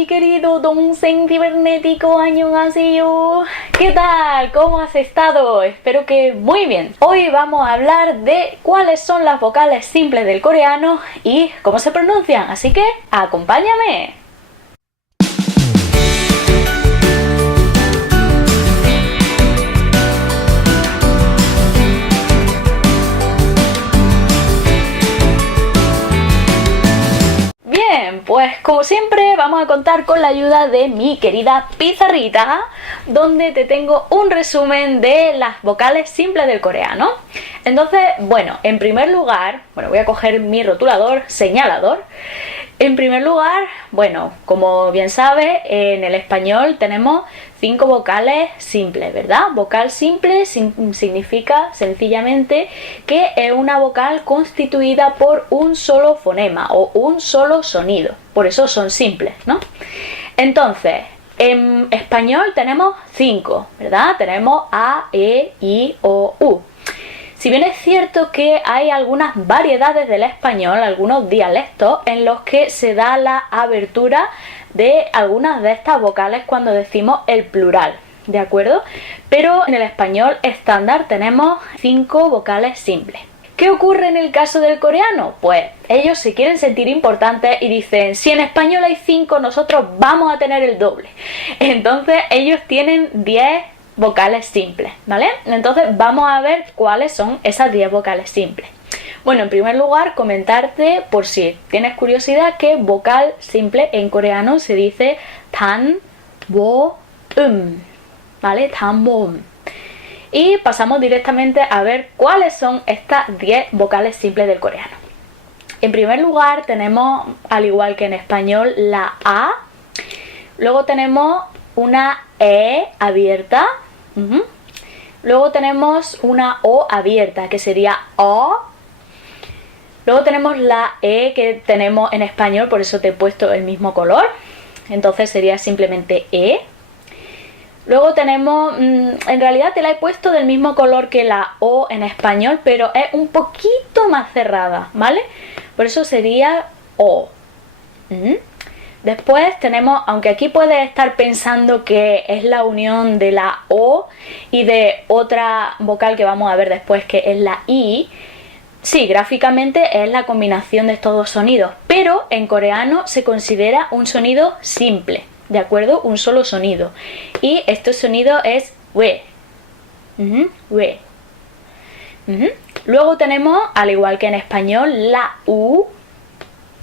mi querido Donsen cibernético, annyeonghaseyo. ¿Qué tal? ¿Cómo has estado? Espero que muy bien. Hoy vamos a hablar de cuáles son las vocales simples del coreano y cómo se pronuncian, así que acompáñame. Pues como siempre vamos a contar con la ayuda de mi querida pizarrita, donde te tengo un resumen de las vocales simples del coreano. Entonces, bueno, en primer lugar, voy a coger mi rotulador, señalador. En primer lugar, bueno, como bien sabes, en el español tenemos 5 vocales simples, ¿verdad? Vocal simple significa sencillamente que es una vocal constituida por un solo fonema o un solo sonido. Por eso son simples, ¿no? Entonces, en español tenemos 5, ¿verdad? Tenemos A, E, I, O, U. Si bien es cierto que hay algunas variedades del español, algunos dialectos en los que se da la abertura de algunas de estas vocales cuando decimos el plural, ¿de acuerdo? Pero en el español estándar tenemos 5 vocales simples. ¿Qué ocurre en el caso del coreano? Pues ellos se quieren sentir importantes y dicen, si en español hay 5, nosotros vamos a tener el doble. Entonces ellos tienen 10 vocales simples, ¿vale? Entonces vamos a ver cuáles son esas 10 vocales simples. Bueno, en primer lugar, comentarte, por si tienes curiosidad, que vocal simple en coreano se dice tan, bo, ¿vale? Tan, bo. Y pasamos directamente a ver cuáles son estas 10 vocales simples del coreano. En primer lugar tenemos, al igual que en español, la A. Luego tenemos una E abierta. Luego tenemos una O abierta, que sería O. Luego tenemos la E que tenemos en español, por eso te he puesto el mismo color. Entonces sería simplemente E. Luego tenemos, en realidad te la he puesto del mismo color que la O en español, pero es un poquito más cerrada, ¿vale? Por eso sería O. Después tenemos, aunque aquí puedes estar pensando que es la unión de la O y de otra vocal que vamos a ver después, que es la I. Sí, gráficamente es la combinación de estos dos sonidos, pero en coreano se considera un sonido simple, ¿de acuerdo? Un solo sonido. Y este sonido es we. We. Luego tenemos, al igual que en español, la U.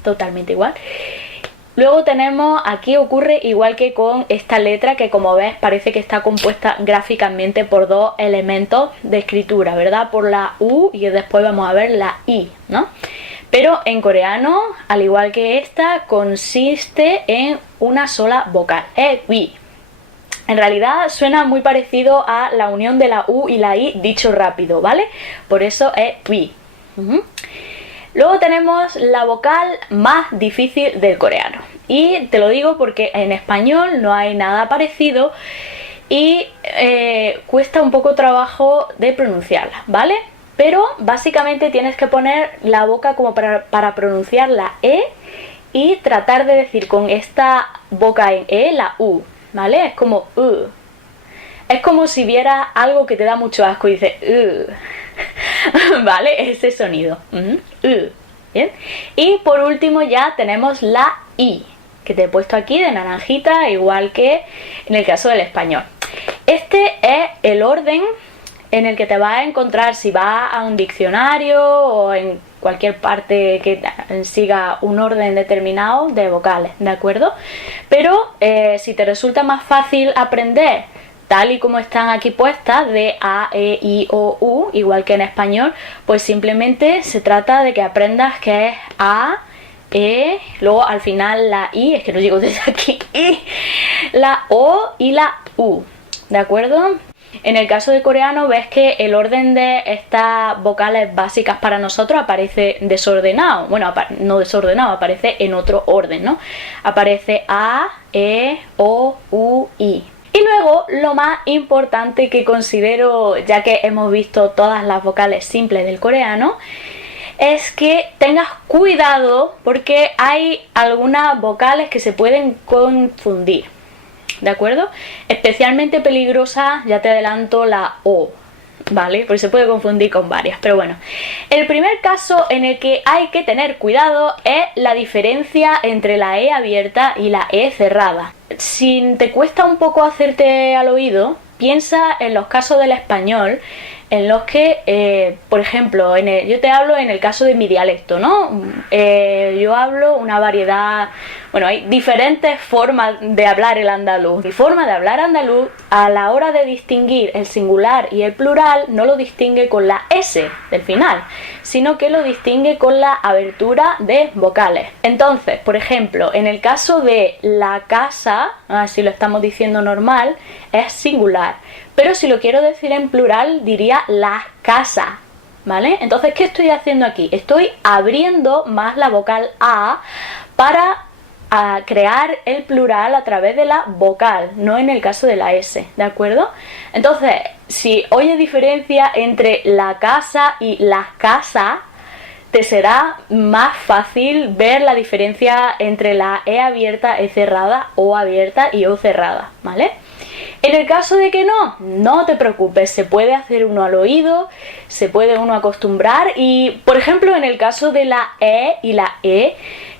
Totalmente igual. Luego tenemos, aquí ocurre igual que con esta letra que, como ves, parece que está compuesta gráficamente por dos elementos de escritura, ¿verdad? Por la U y después vamos a ver la I, ¿no? Pero en coreano, al igual que esta, consiste en una sola vocal, wi. En realidad suena muy parecido a la unión de la U y la I dicho rápido, ¿vale? Por eso es wi. Luego tenemos la vocal más difícil del coreano. Y te lo digo porque en español no hay nada parecido y cuesta un poco trabajo de pronunciarla, ¿vale? Pero básicamente tienes que poner la boca como para pronunciar la E y tratar de decir con esta boca en E la U, ¿vale? Es como Es como si viera algo que te da mucho asco y dices ¿vale? Ese sonido. Bien. Y por último ya tenemos la I, que te he puesto aquí de naranjita, igual que en el caso del español. Este es el orden en el que te vas a encontrar si vas a un diccionario o en cualquier parte que siga un orden determinado de vocales, ¿de acuerdo? Pero si te resulta más fácil aprender tal y como están aquí puestas, de A, E, I, O, U, igual que en español, pues simplemente se trata de que aprendas que es A, E, luego al final la I, es que no llego desde aquí, I, la O y la U, ¿de acuerdo? En el caso del coreano ves que el orden de estas vocales básicas para nosotros aparece desordenado, bueno, no desordenado, aparece en otro orden, ¿no? Aparece A, E, O, U, I. Y luego lo más importante que considero, ya que hemos visto todas las vocales simples del coreano, es que tengas cuidado porque hay algunas vocales que se pueden confundir, ¿de acuerdo? Especialmente peligrosa, ya te adelanto, la O, ¿vale? Porque se puede confundir con varias, pero bueno. El primer caso en el que hay que tener cuidado es la diferencia entre la E abierta y la E cerrada. Si te cuesta un poco hacerte al oído, piensa en los casos del español en los que, por ejemplo, yo te hablo en el caso de mi dialecto, ¿no? Yo hablo una variedad, bueno, hay diferentes formas de hablar el andaluz. Mi forma de hablar andaluz, a la hora de distinguir el singular y el plural, no lo distingue con la S del final, sino que lo distingue con la abertura de vocales. Entonces, por ejemplo, en el caso de la casa, si lo estamos diciendo normal, es singular. Pero si lo quiero decir en plural, diría las casas, ¿vale? Entonces, ¿qué estoy haciendo aquí? Estoy abriendo más la vocal A para crear el plural a través de la vocal, no en el caso de la S, ¿de acuerdo? Entonces, si oyes diferencia entre la casa y las casas, te será más fácil ver la diferencia entre la E abierta, E cerrada, O abierta y O cerrada, ¿vale? En el caso de que no te preocupes, se puede hacer uno al oído, se puede uno acostumbrar y, por ejemplo, en el caso de la E y la E,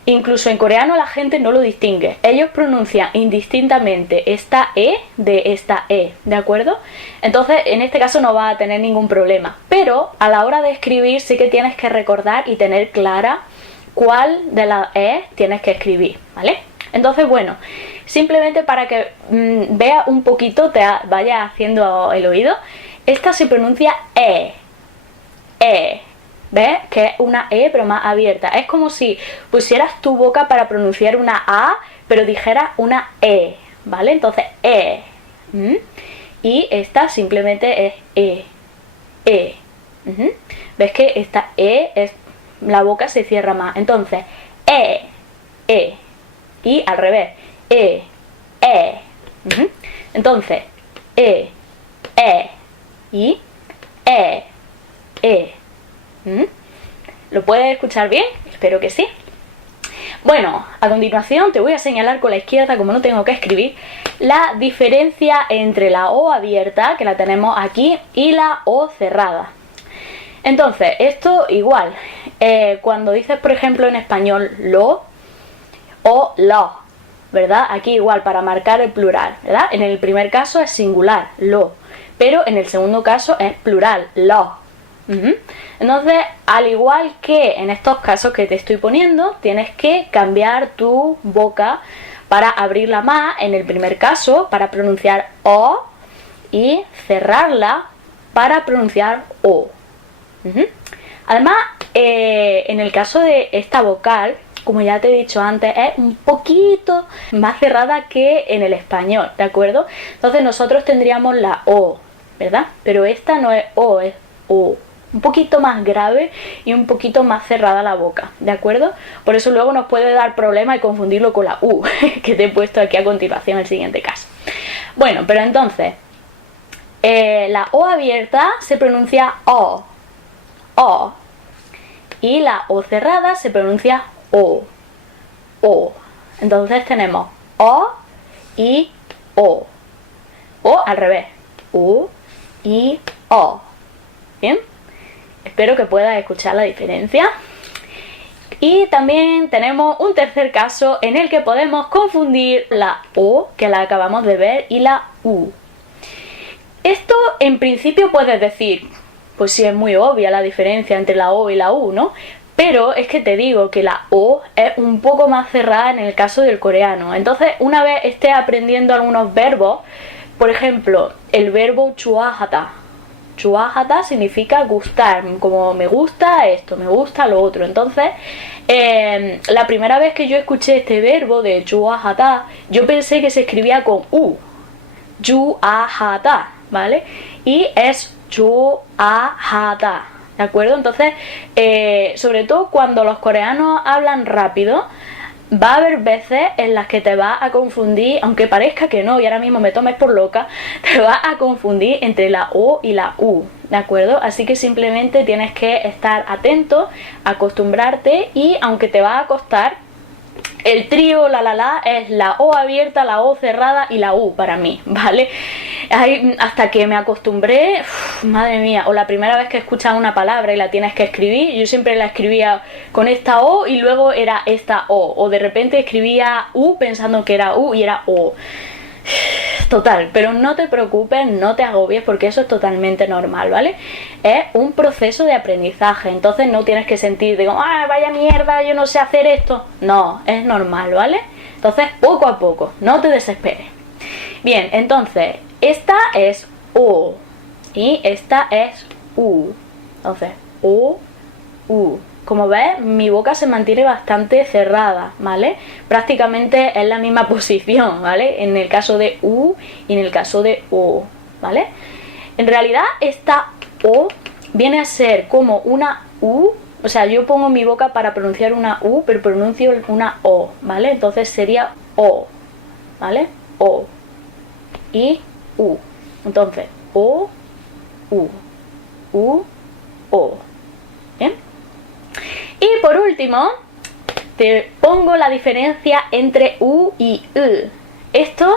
incluso en coreano la gente no lo distingue. Ellos pronuncian indistintamente esta E de esta E, ¿de acuerdo? Entonces, en este caso no va a tener ningún problema. Pero a la hora de escribir sí que tienes que recordar y tener clara cuál de las E tienes que escribir, ¿vale? Entonces, bueno, simplemente para que veas un poquito, te vayas haciendo el oído, esta se pronuncia E. ¿Ves? Que es una E pero más abierta. Es como si pusieras tu boca para pronunciar una A, pero dijeras una E, ¿vale? Entonces, E. Y esta simplemente es E. ¿Ves que esta E la boca se cierra más? Entonces, E. Y al revés, E. Entonces, E. Y E. ¿Lo puedes escuchar bien? Espero que sí. Bueno, a continuación te voy a señalar con la izquierda, como no tengo que escribir, la diferencia entre la O abierta, que la tenemos aquí, y la O cerrada. Entonces, esto igual, cuando dices, por ejemplo, en español lo o lo, ¿verdad? Aquí igual, para marcar el plural, ¿verdad? En el primer caso es singular, lo, pero en el segundo caso es plural, lo. Entonces, al igual que en estos casos que te estoy poniendo, tienes que cambiar tu boca para abrirla más, en el primer caso, para pronunciar O, y cerrarla para pronunciar O. Además, en el caso de esta vocal, como ya te he dicho antes, es un poquito más cerrada que en el español, ¿de acuerdo? Entonces nosotros tendríamos la O, ¿verdad? Pero esta no es O, es O. Un poquito más grave y un poquito más cerrada la boca, ¿de acuerdo? Por eso luego nos puede dar problema y confundirlo con la U, que te he puesto aquí a continuación en el siguiente caso. Bueno, pero entonces, la O abierta se pronuncia O, y la O cerrada se pronuncia O. Entonces tenemos O y O. O al revés, U y O. ¿Bien? Espero que puedas escuchar la diferencia. Y también tenemos un tercer caso en el que podemos confundir la O, que la acabamos de ver, y la U. Esto en principio puedes decir, pues sí, es muy obvia la diferencia entre la O y la U, ¿no? Pero es que te digo que la O es un poco más cerrada en el caso del coreano. Entonces, una vez estés aprendiendo algunos verbos, por ejemplo, el verbo chuahata. Chuahata significa gustar, como me gusta esto, me gusta lo otro. Entonces, la primera vez que yo escuché este verbo de chuahata, yo pensé que se escribía con U. Chuahata, ¿vale? Y es chuahata, ¿de acuerdo? Entonces, sobre todo cuando los coreanos hablan rápido, va a haber veces en las que te va a confundir, aunque parezca que no, y ahora mismo me tomes por loca, te va a confundir entre la O y la U, ¿de acuerdo? Así que simplemente tienes que estar atento, acostumbrarte, y aunque te va a costar, el trío la es la O abierta, la O cerrada y la U para mí, ¿vale? Hasta que me acostumbré, madre mía, o la primera vez que escuchas una palabra y la tienes que escribir, yo siempre la escribía con esta O y luego era esta o de repente escribía U pensando que era U y era O. Total, pero no te preocupes, no te agobies, porque eso es totalmente normal, ¿vale? Es un proceso de aprendizaje, entonces no tienes que sentir, digo, vaya mierda, yo no sé hacer esto. No, es normal, ¿vale? Entonces, poco a poco, no te desesperes. Bien, entonces, esta es O y esta es U. Entonces, O, U. Como ves, mi boca se mantiene bastante cerrada, ¿vale? Prácticamente es la misma posición, ¿vale? En el caso de U y en el caso de O, ¿vale? En realidad, esta O viene a ser como una U, o sea, yo pongo mi boca para pronunciar una U, pero pronuncio una O, ¿vale? Entonces sería O, ¿vale? O y U. Entonces, O, U, O. ¿Bien? Y por último, te pongo la diferencia entre U y U. Esto,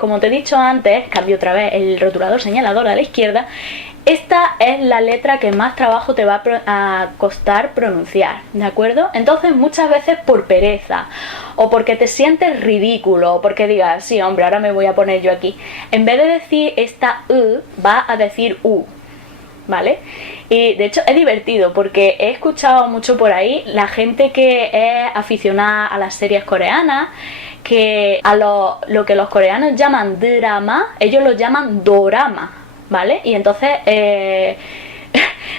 como te he dicho antes, cambio otra vez el rotulador señalador a la izquierda. Esta es la letra que más trabajo te va a costar pronunciar, ¿de acuerdo? Entonces muchas veces por pereza, o porque te sientes ridículo, o porque digas, sí, hombre, ahora me voy a poner yo aquí. En vez de decir esta U, va a decir U, ¿vale? Y de hecho es divertido porque he escuchado mucho por ahí la gente que es aficionada a las series coreanas, que a lo que los coreanos llaman drama, ellos lo llaman dorama, ¿vale? Y entonces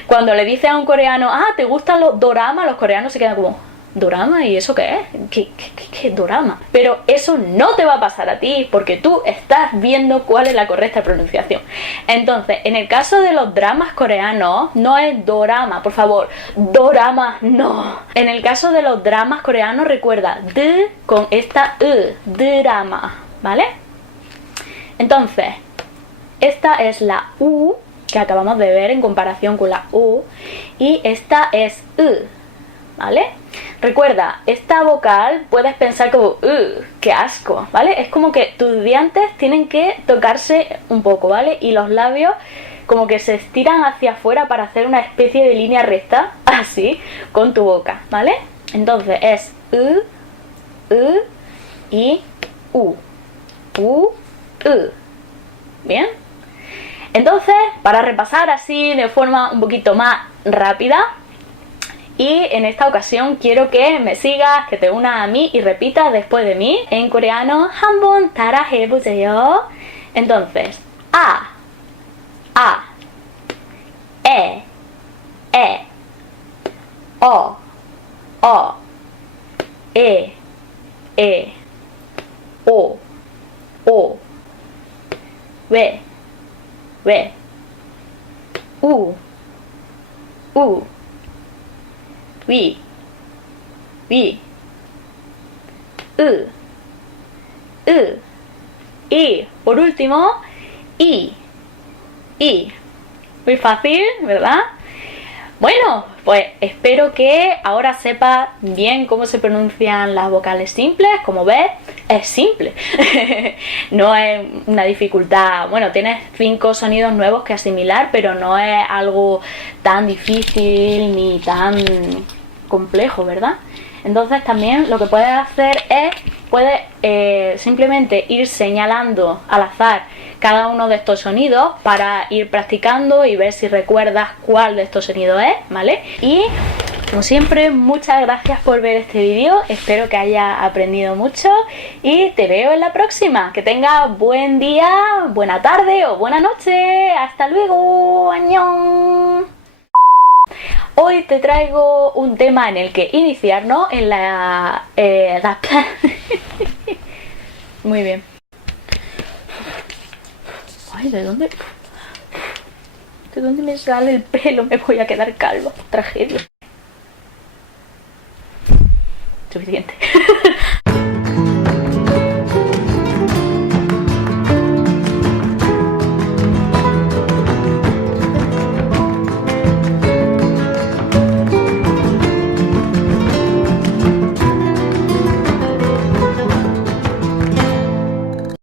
cuando le dices a un coreano, ¿te gustan los doramas? Los coreanos se quedan como, ¿dorama? ¿Y eso qué es? ¿Qué dorama? Pero eso no te va a pasar a ti, porque tú estás viendo cuál es la correcta pronunciación. Entonces, en el caso de los dramas coreanos, no es dorama, por favor, dorama no. En el caso de los dramas coreanos, recuerda, d con esta drama, ¿vale? Entonces, esta es la U que acabamos de ver en comparación con la U, y esta es ¿vale? Recuerda, esta vocal puedes pensar como, qué asco, ¿vale? Es como que tus dientes tienen que tocarse un poco, ¿vale? Y los labios como que se estiran hacia afuera para hacer una especie de línea recta, así, con tu boca, ¿vale? Entonces es y U. ¿Bien? Entonces, para repasar así de forma un poquito más rápida, y en esta ocasión quiero que me sigas, que te unas a mí y repitas después de mí en coreano. 한번 따라 해보세요. Entonces, a, e, o, e, o, we, u, 위, y por último, i. Muy fácil, ¿verdad? Bueno, pues espero que ahora sepas bien cómo se pronuncian las vocales simples. Como ves, es simple. No es una dificultad. Bueno, tienes 5 sonidos nuevos que asimilar, pero no es algo tan difícil ni tan complejo, ¿verdad? Entonces también lo que puedes hacer es, simplemente ir señalando al azar cada uno de estos sonidos para ir practicando y ver si recuerdas cuál de estos sonidos es, ¿vale? Y como siempre, muchas gracias por ver este vídeo, espero que hayas aprendido mucho y te veo en la próxima. Que tengas buen día, buena tarde o buena noche. ¡Hasta luego! ¡Añón! Hoy te traigo un tema en el que iniciarnos en la... Muy bien. Ay, ¿de dónde me sale el pelo? Me voy a quedar calva. Tragedia. Suficiente.